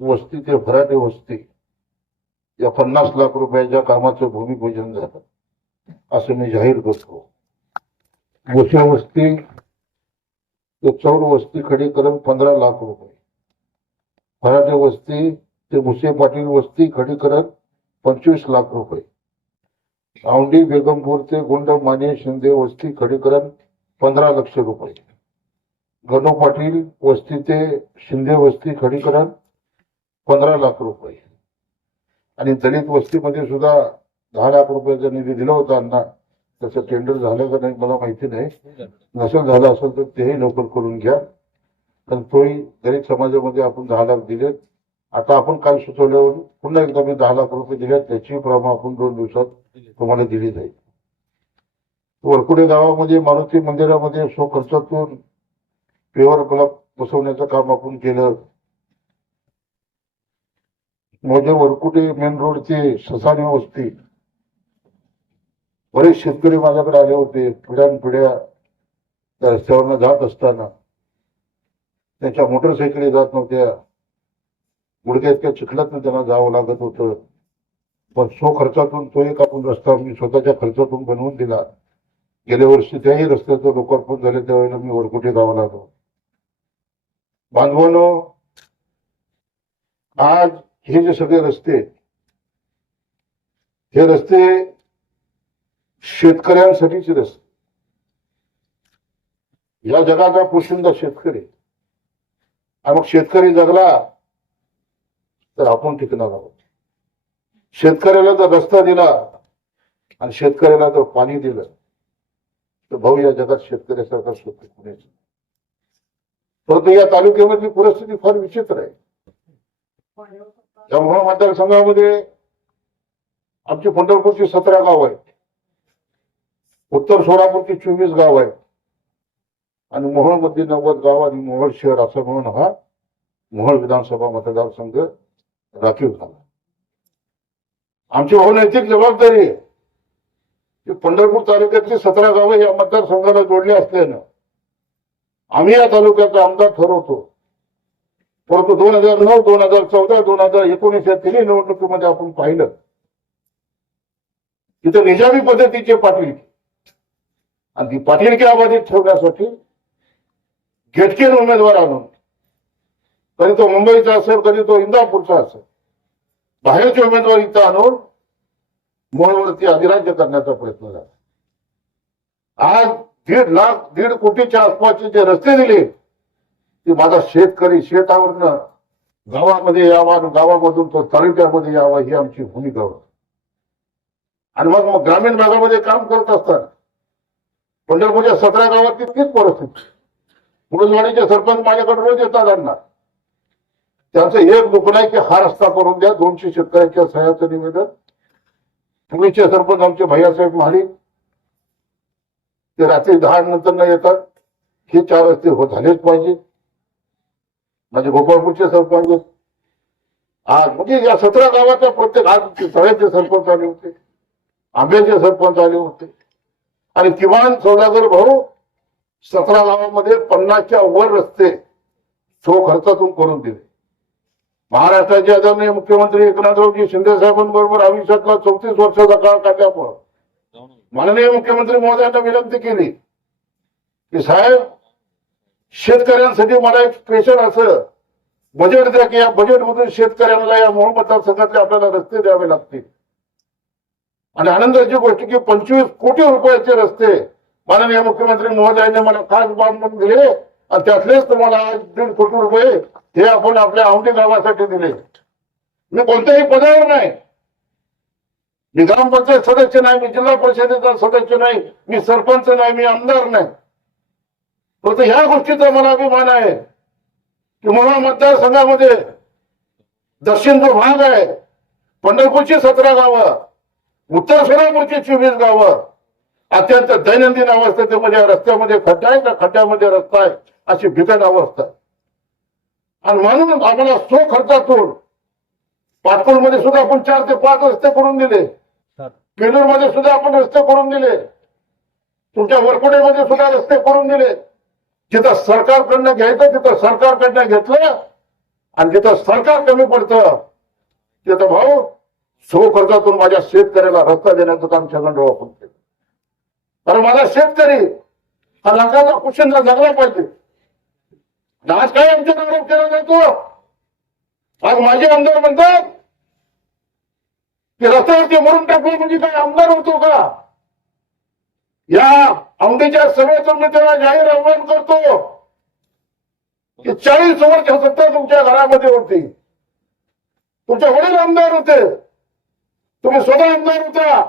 वस्ती ते भराटे वस्ती. या पन्नास लाख रुपयाच्या कामाचं भूमिपूजन झालं. असं मी जाहीर करतो. मोठ्या वस्ती ते चौर वस्ती खडीकरण पंधरा लाख रुपये. भराटे वस्ती ते मुसे पाटील वस्ती खडीकरण पंचवीस लाख रुपये. औंडी बेगमपूर ते गुंड माने शिंदे वस्ती खडीकरण पंधरा लक्ष रुपये. गणू पाटील वस्ती ते शिंदे वस्ती खडीकरण पंधरा लाख रुपये. आणि दलित वस्तीमध्ये सुद्धा दहा लाख रुपयाचा निधी दिला होता अण्णा त्याचं टेंडर झालं का नाही मला माहिती नाही. नसेल झालं असेल तर तेही लवकर करून घ्या. कारण तोही दलित समाजामध्ये आपण दहा लाख दिले आता आपण काय सुचवल्यावर पुन्हा एकदा मी दहा लाख रुपये दिले त्याची प्रमाण आपण दोन दिवसात तुम्हाला दिली जाईल. वरकुडे गावामध्ये मारुती मंदिरामध्ये स्वखर्चातून प्युअर ब्लॉक बसवण्याचं काम आपण केलं. मोजे वरकुटे मेन रोड ससाने वस्ती. बरेच शेतकरी माझ्याकडे आले होते पिढ्यान पिढ्या त्या रस्त्यावरनं जात असताना. त्यांच्या मोटरसायकली जात नव्हत्या. गुडघ्या इतक्या चिखलातनं त्यांना जावं लागत होतं. पण सो खर्चातून तो एक आपण रस्ता मी स्वतःच्या खर्चातून बनवून दिला. गेल्या वर्षी त्याही रस्त्याचं लोकार्पण झाले त्यावेळेला मी वरकुटे गावाला आलो. बांधवानो आज हे जे सगळे रस्ते हे रस्ते शेतकऱ्यांसाठीचे रस्ते. या जगाचा पोशिंदा शेतकरी आणि मग शेतकरी जगला तर आपण टिकणार आहोत. शेतकऱ्याला जर रस्ता दिला आणि शेतकऱ्याला जर पाणी दिलं तर भाऊ या जगात शेतकऱ्यासारखा सुख कुणीच परंतु या तालुक्यामधली परिस्थिती फार विचित्र आहे. या मतदार मतदारसंघामध्ये आमची पंढरपूरची सतरा गाव आहेत. उत्तर सोलापूरची चोवीस गाव आहेत. आणि मोहोळमध्ये नव्वद गाव आणि मोहोळ शहर असं म्हणून हा मोहोळ विधानसभा मतदारसंघ राखीव झाला. आमची भाऊ जबाबदारी आहे. की पंढरपूर तालुक्यातली सतरा गावं या मतदारसंघाला जोडली असल्यानं आम्ही या तालुक्याचा आमदार ठरवतो. परंतु दोन हजार नऊ दोन हजार चौदा दोन हजार एकोणीस या तिन्ही निवडणुकीमध्ये आपण पाहिलं. तिथं निजामी पद्धतीचे पाटील आणि ती पाटीलकी अबाधित ठेवण्यासाठी घेटकेन उमेदवार आणून. कधी तो मुंबईचा असेल कधी तो इंदापूरचा असेल. बाहेरचे उमेदवार इथं आणून मूळवरती अधिराज्य करण्याचा प्रयत्न झाला. आज दीड लाख दीड कोटीच्या आसपासचे जे रस्ते दिले की माझा शेतकरी शेतावरनं गावामध्ये यावा आणि गावामधून तो तालुक्यामध्ये यावा ही आमची भूमिका होती. आणि मग मग ग्रामीण भागामध्ये काम करत असताना पंढरपूरच्या सतरा गावात तितकीच परिस्थिती. मुळजवाडीचे सरपंच माझ्याकडे रोज येतात आणणार त्यांचं एक दुखणं आहे की हा रस्ता करून द्या दोनशे शेतकऱ्यांच्या सह्याचं निवेदन. पुणेचे सरपंच आमचे भैयासाहेब महाडिक ते रात्री दहा नंतर न येतात. हे चार रस्ते हो झालेच पाहिजे. म्हणजे गोपाळपूरचे सरपंच आज म्हणजे या सतरा गावाच्या प्रत्येक आज सगळ्याचे सरपंच आले होते. आंब्याचे सरपंच आले होते. आणि किमान सौदागर भाऊ सतरा गावामध्ये पन्नासच्या वर रस्ते सो खर्चातून करून दिले. महाराष्ट्राचे आदरणीय मुख्यमंत्री एकनाथरावजी शिंदे साहेबांबरोबर आयुष्यातला चौतीस वर्षाचा काळ काढल्यामुळं माननीय मुख्यमंत्री महोदयांना विनंती केली की साहेब शेतकऱ्यांसाठी मला एक स्पेशल असं बजेट द्या की या बजेटमधून शेतकऱ्यांना या मोह मतदारसंघातले आपल्याला रस्ते द्यावे लागतील. आणि आनंदाची गोष्ट की पंचवीस कोटी रुपयाचे रस्ते माननीय मुख्यमंत्री महोदयांनी मला खास बांधून दिले आणि त्यातलेच तुम्हाला आज दीड कोटी रुपये हे आपण आपल्या आवडी गावासाठी दिले. मी कोणत्याही पदावर नाही. मी ग्रामपंचायत सदस्य नाही मी जिल्हा परिषदेचा सदस्य नाही मी सरपंच नाही मी आमदार नाही. फक्त ह्या गोष्टीचा मला अभिमान आहे की मोहोळ मतदारसंघामध्ये दक्षिण जो भाग आहे पंढरपूरची सतरा गावं उत्तर सोलापूरची चोवीस गावं अत्यंत दैनंदिन अवस्थेमध्ये रस्त्यामध्ये खड्डा आहे का? खड्ड्यामध्ये रस्ता आहे अशी बिकट अवस्था. आहे आणि म्हणून आम्हाला सो खर्चातून पाटकोलमध्ये सुद्धा आपण चार ते पाच रस्ते करून दिले. मध्ये सुद्धा आपण रस्ते करून दिले. तुमच्या वरकुडेमध्ये सुद्धा रस्ते करून दिले. जिथं सरकारकडनं घ्यायचं तिथं सरकारकडनं घेतलं आणि जिथं सरकार कमी पडतं तिथं भाऊ सो खर्चातून माझ्या शेतकऱ्याला रस्ता देण्याचं काम छगनराव आपण केलं. कारण माझा शेतकरी हा लाखाचा कुशनला जगला पाहिजे. आज काय आमच्या आरोप केला जातो आज माझे आमदार म्हणतात की रस्त्यावरती मरून टाकले म्हणजे काय आमदार होतो का? या आमदेच्या सभेचं मी त्याला जाहीर आव्हान करतो की चाळीस वर्ष सत्ता तुमच्या घरामध्ये होती. तुमचे वडील आमदार होते. तुम्ही स्वतः आमदार होता.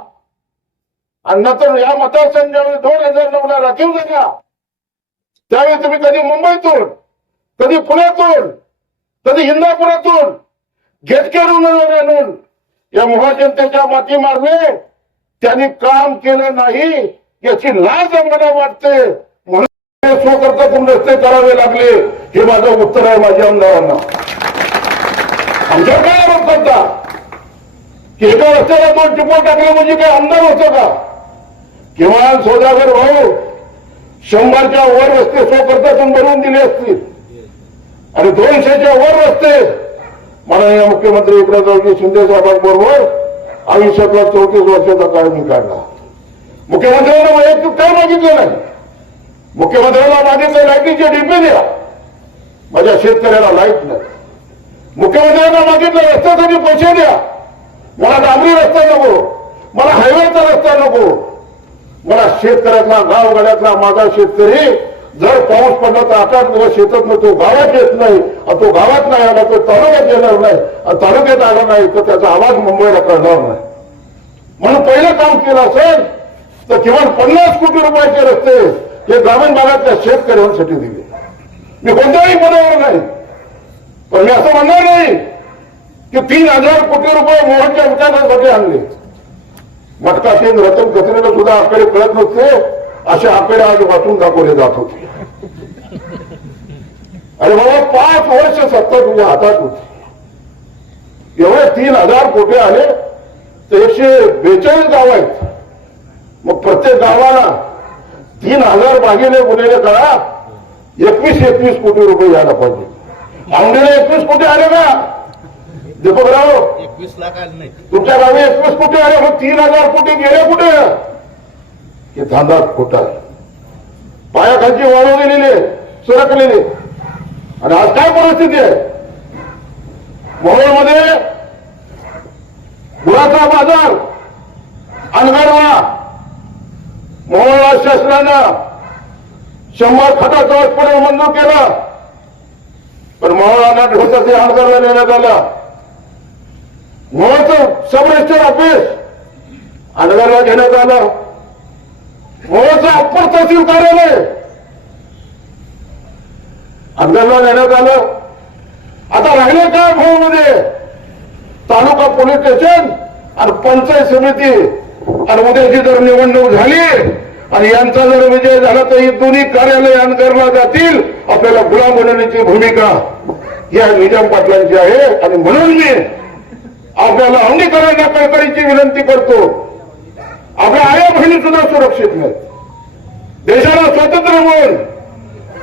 आणि नंतर या मतदारसंघामध्ये दोन हजार नऊ ला राखीव झाला. त्यावेळी तुम्ही कधी मुंबईतून कधी पुण्यातून कधी इंदापुरातून घेतकेरून आणून या महाजनतेच्या माती मारले त्यांनी काम केलं नाही. याची लाज आम्हाला वाटते. म्हणून स्वकर्तातून रस्ते करावे लागले हे माझं उत्तर आहे माझ्या आमदारांना. आमच्यावर काय आरोप करता की एका रस्त्याला दोन टिपो टाकले म्हणजे काय आमदार होतं का? किमान सोदागर भाऊ शंभरच्या वर रस्ते स्वकर्तातून बनवून दिले असतील. आणि दोनशेच्या वर रस्ते माननीय मुख्यमंत्री एकनाथरावजी शिंदे साहेबांबरोबर आयुष्यातला चौतीस वर्षाचा काळ मी काढला. मुख्यमंत्र्यांना वैयक्तिक काय मागितलं नाही? मुख्यमंत्र्यांना मागितलं लाईटीचे डिब्बे द्या. माझ्या शेतकऱ्याला लाइट नाही. मुख्यमंत्र्यांना मागितलं रस्त्यासाठी पैसे द्या. मला डांबरी रस्ता नको मला हायवेचा रस्ता नको. मला शेतकऱ्यातला गावगाड्यातला माझा शेतकरी जर पाऊस पडला तर आठ आठ दिवस शेतात तो गावात येत नाही. आणि तो गावात नाही आला तर तालुक्यात येणार नाही. आणि तालुक्यात आला नाही तर त्याचा आवाज मुंबईला कळणार नाही. म्हणून पहिलं काम केलं असेल तर किमान पन्नास कोटी रुपयाचे रस्ते हे ग्रामीण भागातल्या शेतकऱ्यांसाठी दिले. मी कोणत्याही पदावर नाही. पण मी असं म्हणणार नाही की तीन हजार कोटी रुपये मोहनच्या विकासासाठी आणले. मटका तीन रतन कचरेला सुद्धा आकडे कळत नसते असे आकडे आज वाचून दाखवले जात होते. अरे बाबा पाच वर्ष सत्ता तुझ्या हातात होती. एवढे तीन हजार कोटी आले तर एकशे बेचाळीस गाव आहेत. मग प्रत्येक गावाला तीन हजार भागिले गुन्हे करा. एकवीस एकवीस कोटी रुपये यायला पाहिजे. आमडेला एकवीस कोटी आले का दीपकराव एकवीस लाख आले नाही तुमच्या गावी एकवीस कोटी आले मग तीन हजार कोटी गेले कुठे? हे धांदा खोटा आहे. पायाखालची वाळू गेलेली सरकलेली आणि आज काय परिस्थिती आहे? मोहोळमध्ये गुळाचा बाजार अनगरला मोहोळला शासनानं शंभर खटाचं हॉस्पिटल मंजूर केला. पण मोहोळाला ढोसाचे आमदारला नेण्यात आला. मोहोळचं सब रजिस्टर ऑफिस आमदारला घेण्यात आलं. मोहोळचं अप्पर तहसील कार्यालय आमदारला नेण्यात आलं. आता राहिले काय भाऊमध्ये तालुका पोलीस स्टेशन आणि पंचायत समिती. आणि उद्याची जर निवडणूक झाली आणि यांचा जर विजय झाला तर ही दोन्ही कार्यालय अनगरला जातील. आपल्याला गुलाम बनवण्याची भूमिका या निजाम पाटलांची आहे. आणि म्हणून मी आपल्याला अंगीकरण कळकळीची विनंती करतो. आपल्या आया बहिणी सुद्धा सुरक्षित नाही देशाला स्वातंत्र्य मिळून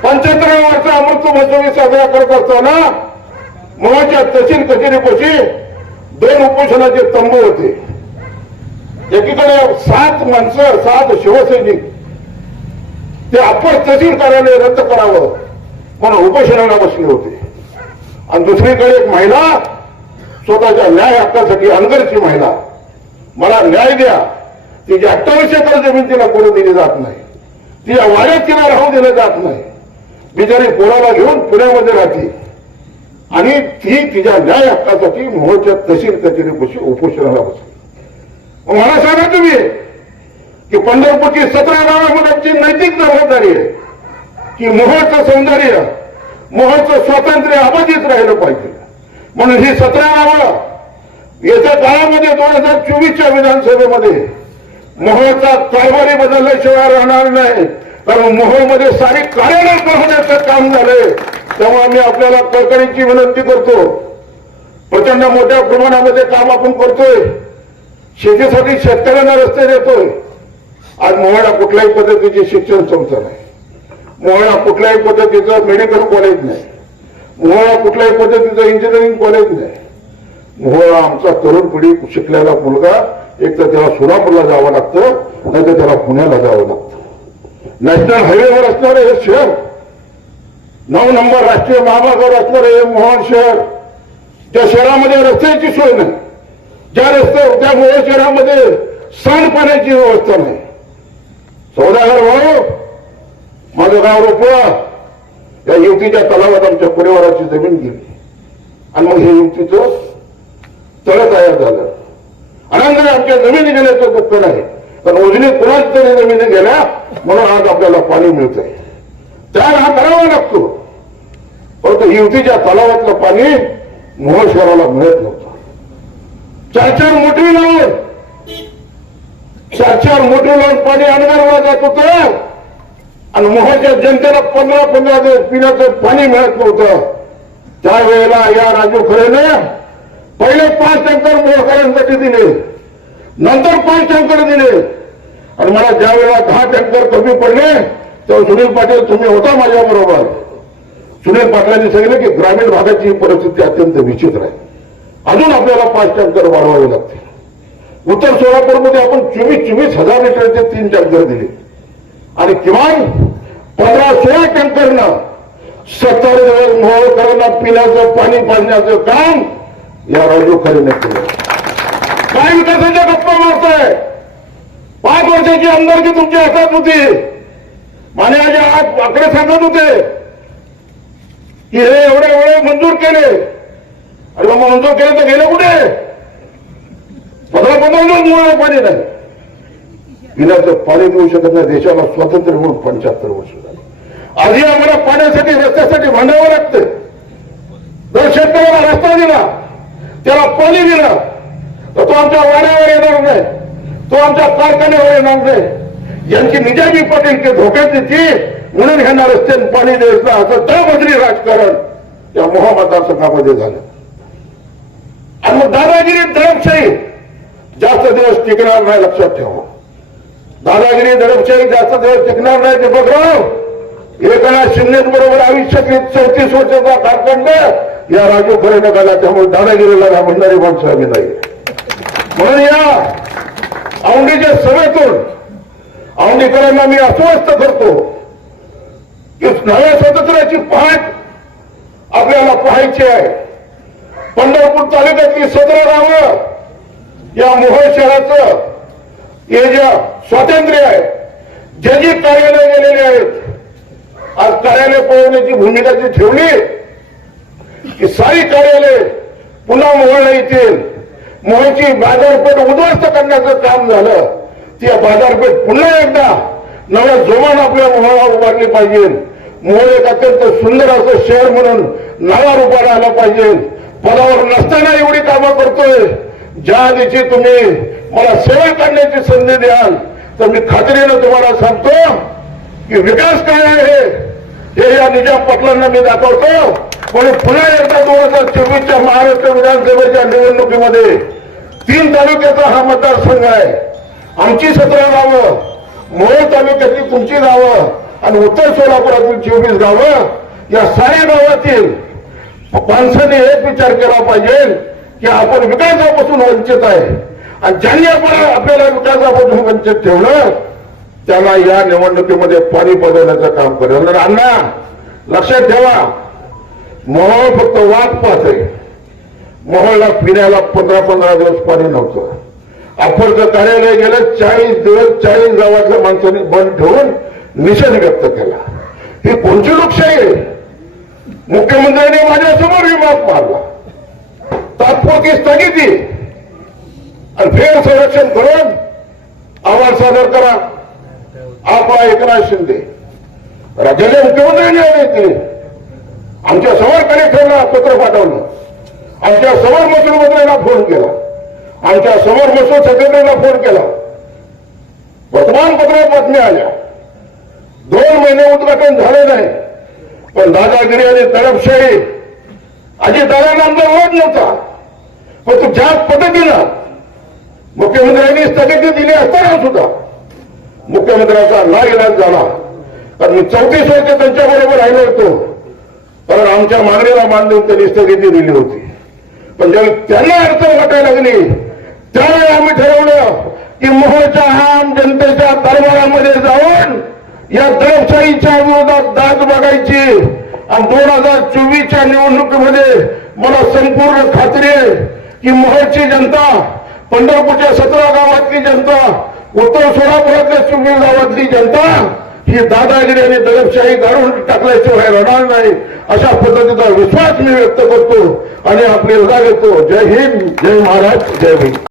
पंच्याहत्तर वर्ष अमृत महोत्सवी साजरा करत असताना मुळाच्या तहसील कचेरीपाशी दोन उपोषणाचे तंबू होते. एकीकडे सात माणसं सात शिवसैनिक. ते अप्पर तहसील कार्यालय रद्द करावं म्हणून उपोषणाला बसले होते. आणि दुसरीकडे एक महिला स्वतःच्या न्याय हक्कासाठी अनगरची महिला. मला न्याय द्या. तिची अठ्ठावीस एकर जमीन तिला करू दिली जात नाही. तिच्या वाड्यात तिला राहू दिलं जात नाही. बिचारी पोराला घेऊन पुण्यामध्ये राहते. आणि ती तिच्या न्याय हक्कासाठी मोहच्या तहसील कचेरीपाशी उपोषणाला बसली. मला सांगा तुम्ही की पंढरपूरची सतरा गावामध्ये आमची नैतिक जबाबदारी आहे की मोहोळचं सौंदर्य मोहोळचं स्वातंत्र्य अबाधित राहिलं पाहिजे. म्हणून ही सतरा गावं येत्या काळामध्ये दोन हजार चोवीसच्या विधानसभेमध्ये मोहोळचा कारभारी बदलल्याशिवाय राहणार नाही. कारण मोहोळमध्ये सारी कार्यालय पाहण्याचं काम झालंय. तेव्हा मी आपल्याला कळकळीची विनंती करतो. प्रचंड मोठ्या प्रमाणामध्ये काम आपण करतोय. शेतीसाठी शेतकऱ्यांना रस्ते देतोय. आज मोहळा कुठल्याही पद्धतीचे शिक्षण संस्था नाही. मोहळा कुठल्याही पद्धतीचं मेडिकल कॉलेज नाही. मोहळा कुठल्याही पद्धतीचं इंजिनिअरिंग कॉलेज नाही. मोहळा आमचा तरुण पिढी शिकलेला मुलगा एक तर त्याला सोलापूरला जावं लागतं नाही तर त्याला पुण्याला जावं लागतं. नॅशनल हायवेवर असणारं हे शहर नऊ नंबर राष्ट्रीय महामार्गावर असणारं हे मोहन शहर त्या शहरामध्ये रस्त्याची सोय नाही. ज्या रस्त्यावर त्या मोहळ शहरामध्ये सांडपाण्याची व्यवस्था नाही. सौदागर भाऊ माझं गाव रोपवा या युवतीच्या तलावात आमच्या परिवाराची जमीन गेली. आणि मग हे युवतीचं तळ तयार झालं. अनंतर आमच्या जमिनी गेल्याचं दुःख नाही. पण उजनी कुणाच तरी जमिनी गेल्या म्हणून आज आपल्याला पाणी मिळत आहे त्याला हा करावा लागतो. परंतु युवतीच्या तलावातलं पाणी मोह शहराला मिळत नव्हतं. चार चार मोठी लावून. चार चार मोठी लावून पाणी अनगरला जात होतं आणि मोहाच्या जनतेला पंधरा पंधरा दिवस पिण्याचं पाणी मिळत नव्हतं. त्यावेळेला या राजू खरेने पहिले पाच टँकर मोहकरांसाठी दिले. नंतर पाच टँकर दिले. आणि मला ज्या वेळेला दहा टँकर कमी पडले तेव्हा सुनील पाटील तुम्ही होता माझ्या बरोबर सुनील पाटलांनी सांगितलं की ग्रामीण भागाची परिस्थिती अत्यंत विचित्र आहे. अजून आपल्याला पाच टँकर वाढवावे लागतील. उत्तर सोलापूरमध्ये आपण चोवीस चोवीस हजार लिटरचे तीन टँकर दिले. आणि किमान पंधरा सोळा टँकरनं सत्तर दिवस मोहकरांना पिण्याचं पाणी पाजण्याचं काम या राजू खरेने केलं. काय विकासाच्या गप्पा मारताय? पाच वर्षाची आमदारकी तुमची हातात होती. मान्याच्या आज आकडे सांगत होते की हे एवढे एवढे मंजूर केले. अरे मग मंजूर केलं तर गेलं कुठे? पंधरा पंधरा दिवस मुळाला पाणी नाही. पिण्याचं पाणी मिळू शकत नाही देशाला स्वातंत्र्य म्हणून पंच्याहत्तर वर्ष झाले. आधी आम्हाला पाण्यासाठी रस्त्यासाठी भांडावं लागतं. जर शेतकऱ्याला रस्ता दिला. त्याला पाणी दिलं. तर तो आमच्या वाड्यावर येणार नाही. तो आमच्या कारखान्यावर येणार नाही. यांची निजामी पाटील ते धोक्यात येते म्हणून ह्यांना रस्त्याने पाणी द्यायचं असं तळमजली राजकारण या मोहा मतदारसंघामध्ये झालं. आणि मग दादागिरी दडपशाही जास्त दिवस टिकणार नाही लक्षात ठेवा. दादागिरी दडपशाही जास्त दिवस टिकणार नाही दीपकराव एकनाथ शिंदे बरोबर आयुष्यातली चौतीस वर्षाचा कारखंड या राजू खरे नकाला त्यामुळे दादागिरीला या म्हणणारी माणसं आम्ही नाही. म्हणून या औंडीच्या सभेतून औंडीकरांना मी अस्वस्थ करतो की नव्या स्वातंत्र्याची पहाट आपल्याला पाहायची आहे. पंढरपूर तालुक्यातली सतरा गावं या मोहोळ शहराचं हे ज्या स्वातंत्र्य आहे जे जे कार्यालय गेलेले आहेत आज कार्यालय पळवण्याची भूमिका जी ठेवली की सारी कार्यालय पुन्हा मोहळला येतील. मोहळची बाजारपेठ उद्ध्वस्त करण्याचं काम झालं. ती बाजारपेठ पुन्हा एकदा नव्या जोमान आपल्या मोहळा उभारली पाहिजे. मोहळ एक अत्यंत सुंदर असं शहर म्हणून नवा रूपाला आलं पाहिजे. पदावर नसताना एवढी कामं करतोय. ज्या दिवशी तुम्ही मला सेवा करण्याची संधी द्याल तर मी खात्रीनं तुम्हाला सांगतो की विकास काय आहे हे या निजाम पाटलांना मी दाखवतो. म्हणजे पुन्हा एकदा दोन हजार चोवीसच्या महाराष्ट्र विधानसभेच्या निवडणुकीमध्ये तीन तालुक्याचा हा मतदारसंघ आहे. आमची सतरा गावं मोहोळ तालुक्यातली तुमची गावं आणि उत्तर सोलापुरातील चोवीस गावं या साऱ्या गावातील माणसाने एक विचार केला पाहिजे की आपण विकासापासून वंचित आहे. आणि ज्यांनी आपण आपल्याला विकासापासून वंचित ठेवलं त्याला या निवडणुकीमध्ये पाणी बदलण्याचं काम करेल. आणि अण्णा लक्षात ठेवा मोहोळ फक्त वाट पाहत आहे मोहोळला पिण्याला पंधरा पंधरा दिवस पाणी नव्हतं. अफरचं कार्यालय गेलं चाळीस दिवस चाळीस गावातल्या माणसांनी बंद ठेवून निषेध व्यक्त केला. ही कोणची लोकशाही आहे? मुख्यमंत्र्यांनी माझ्यासमोर विमाप मारला. तात्पुरती स्थगिती. आणि फेर संरक्षण करून आवाज सादर करा. आपला एकनाथ शिंदे. राज्याचे मुख्यमंत्र्यांनी आले ते आमच्यासमोर कलेक्टरला पत्र पाठवलं. आमच्यासमोर महसूल मंत्र्यांना फोन केला. आमच्यासमोर महसूल सेक्रेटरीला फोन केला. वर्तमानपत्रात बातम्या आल्या. दोन महिने उद्घाटन झाले नाही. पण दादागिरी आणि तडपशाही अजितदादांना आमचा विरोध नव्हता. पण तो ज्या पद्धतीनं मुख्यमंत्र्यांनी स्थगिती दिली असताना सुद्धा मुख्यमंत्र्यांचा ना इलाज झाला. कारण मी चौतीस वर्ष त्यांच्या बरोबर राहिलो होतो. कारण आमच्या मागणीला मांडून त्यांनी स्थगिती दिली होती. पण ज्यावेळी त्यांना अडचण वाटायला लागली त्यावेळी आम्ही ठरवलं की मोहोळच्या महागाईच्या विरोधात दाद बघायची. आणि दोन हजार चोवीसच्या निवडणुकीमध्ये मला संपूर्ण खात्री आहे की मोहोळची जनता पंढरपूरच्या सतरा गावातली जनता उत्तर सोलापुरातल्या चुंबी गावातली जनता ही दादागिरी आणि दडपशाही गाडून टाकल्याशिवाय राहणार नाही अशा पद्धतीचा विश्वास मी व्यक्त करतो आणि आपली रजा घेतो. जय हिंद जय महाराज जय भीम.